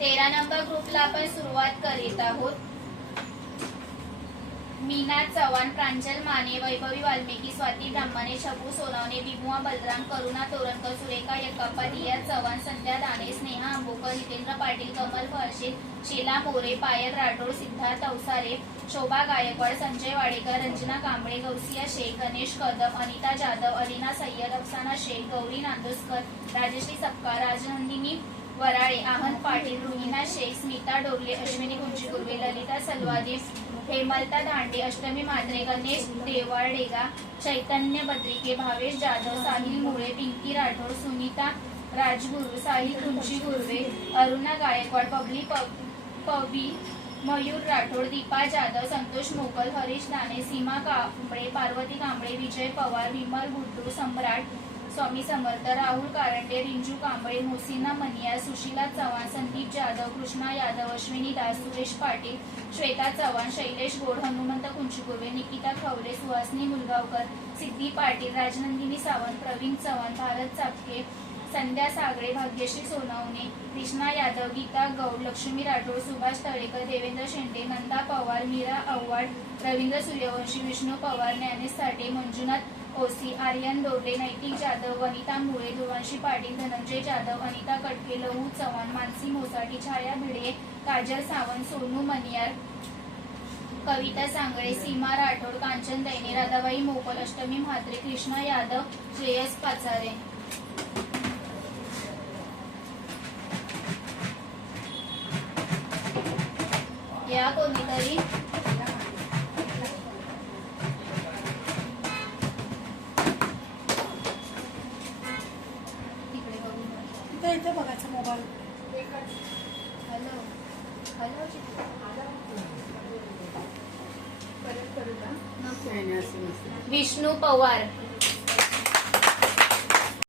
13 number ग्रुपला आपण सुरुवात करीत आहोत. मीना चव्हाण, प्रांजल माने, वैभवी वाल्मिकी, स्वाती ब्राह्मणे, शबू सोनवणे, विमुआ बलराम, करुणा तोरणकर, सुरेखा यक्काप्पा, दिया चव्हाण, संध्या दाने, स्नेहा आंबोकर, हितेंद्र पाटील, कमल फळशे, शीला मोरे, पायल राठोड, सिद्धार्थ अवसारे, शोभा गायकवाड, संजय वाडेकर, रंजना कांबळे, गौसिया शेख, गणेश कदम, अनिता जाधव, अलिना सय्यद, अफसाना शेख, गौरी नांदुसकर, राजश्री सपकाळ, राजनंदिनी वराळे, आहन पाटील, रुहिना शेख, स्मिता डोरले, अश्विनी कुंजीकुर्वे, ललिता सलवादी, हेमलता दांडे, अष्टमी मात्रे, गणेश देवाडेगा, चैतन्य बद्रिके, भावेश जाधव, साहिल मुळे, पिंकी राठोड, सुनीता राजगुरू, साहिल कुंजीकुर्वे, अरुणा गायकवाड, पवी मयूर राठोड, दीपा जाधव, संतोष मोकल, हरीश दाने, सीमा कांबळे, पार्वती कांबळे, विजय पवार, विमल गुड्डू, सम्राट, स्वामी समर्थ, राहुल कारंडे, रिंजू कांबळे, मोसिना मनिया, सुशीला चव्हाण, संदीप जाधव, कृष्णा यादव, अश्विनी दास, सुरेश पाटील, श्वेता चव्हाण, शैलेश गोड, हनुमंत कुंचकुर्वे, निकिता खवले, सुहासनी मुलगावकर, सिद्धी पाटील, राजनंदिनी सावंत, प्रवीण चव्हाण, भारत चापके, संध्या सागळे, भाग्यश्री सोनवणे, कृष्णा यादव, गीता गौड, लक्ष्मी राठोड, सुभाष तळेकर, देवेंद्र शेंडे, नंदा पवार, मीरा आव्हाड, रवींद्र सूर्यवंशी, विष्णू पवार, ज्ञानेश साठे, मंजुनाथ ओसी, आर्यन दोडे, नैतिक जाधव, वनिता मुळे, ध्रुवांशी पाटील, धनंजय जाधव, अनिता कटके, लहू चव्हाण, मानसी मोसाटी, छाया भिडे, काजल सावंत, सोनू मनियार, कविता सांगळे, सीमा राठोड, कांचन दैने, राधाबाई मोकल, अष्टमी म्हात्रे, कृष्णा यादव, श्रेयस पाचारे. या कोणीतरी इथं बघायचं mobile. Hello hello Vishnu Pawar,